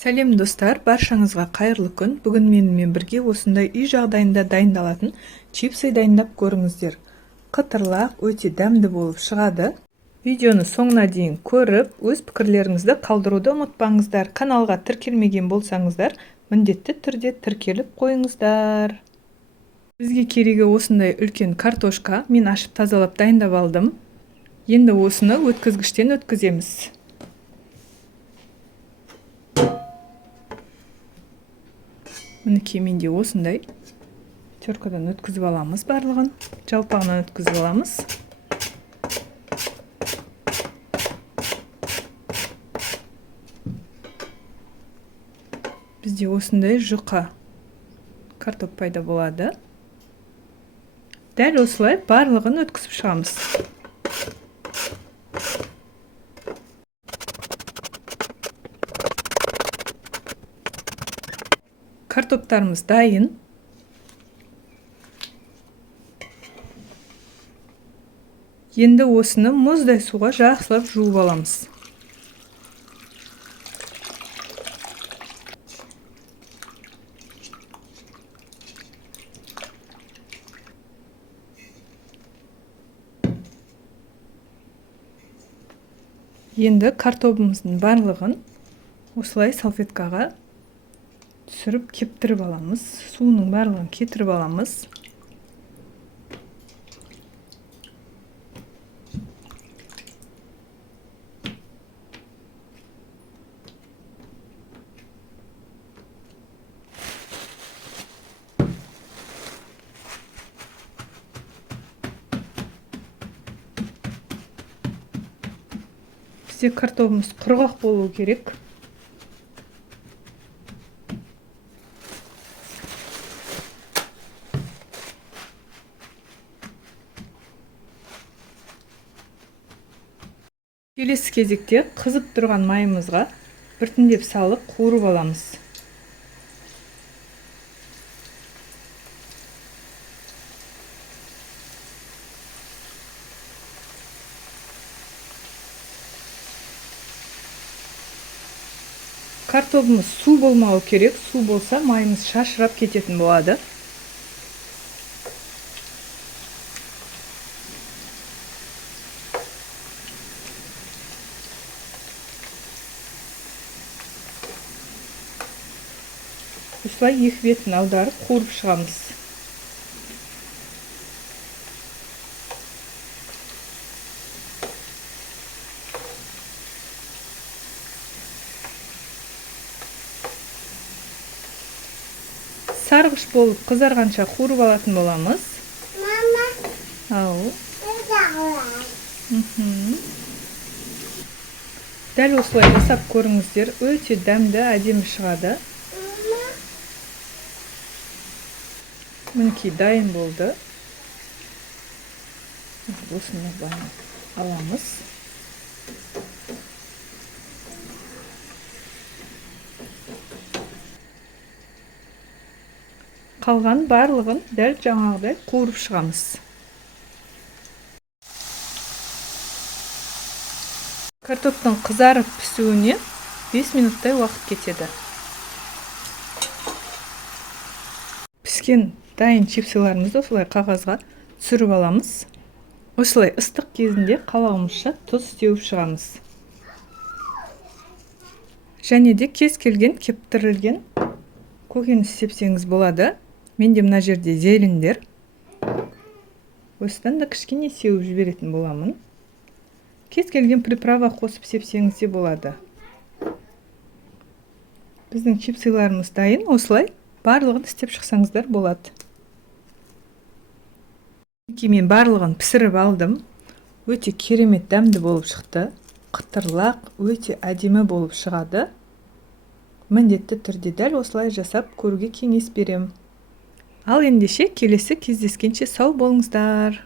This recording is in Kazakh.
Сәлем достар, баршаңызға қайырлы күн. Бүгін менімен бірге осындай үй жағдайында дайындалатын чипсы дайындап көріңіздер. Қытырлақ, өте дәмді болып шығады. Видеоны соңына дейін көріп, өз пікірлеріңізді қалдыруды ұмытпаңыздар. Каналға тіркелмеген болсаңыздар, міндетті түрде тіркеліп қойыңыздар. Бізге керегі осындай үлкен картошка. Мен ашып тазалап дайындап алдым. Енді осыны өткізгіштен өткіземіз. Мінекей менде осындай теркадан өткізіп аламыз барлығын. Жалпағынан өткізіп аламыз. Бізде осындай жұқа картоп пайда болады. Дәл осылай барлығын өткізіп шығамыз. Картоптарымыз дайын. Енді осыны мұздай суға жақсылап жуып аламыз. Енді картопымыздың барлығын осылай салфеткаға түсіріп кептіріп аламыз. Суының барлығын кетіріп аламыз. Бізде картопымыз құрғақ болу керек. Келесі кезекте қызып тұрған майымызға біртіндеп салып қуырып аламыз. Картопымыз су болмауы керек. Су болса майымыз шашырап кететін болады. Осылай екі бетін аударып қуырып шығамыз. Сарғыш болып қызарғанша қуырып алатын боламыз. Ау. Дәл осылай жасап көріңіздер, өте дәмді, әдемі шығады. Мінекей дайын болды. Осыны аламыз. Қалған барлығын дәл жаңағыдай қуырып шығамыз. Картоптың қызарып пісуіне 5 минуттай уақыт кетеді. Піскен дайын чипсыларымызды осылай қағазға түсіріп аламыз. Осылай ыстық кезінде қалауымызша тұз сеуіп шығамыз. Және де кез келген кептірілген көкөніс сепсеңіз болады. Менде мына жерде зелендер. Осыдан да кішкене сеуіп жіберетін боламын. Кез келген приправа қосып сепсеңіз де болады. Біздің чипсыларымыз дайын. Осылай барлығын істеп шықсаңыздар болады. Мен барлығын пісіріп алдым. Өте керемет дәмді болып шықты. Қытырлақ, өте әдемі болып шығады. Міндетті түрде дәл осылай жасап көруге кеңес берем. Ал ендеше келесі кездескенше сау болыңыздар.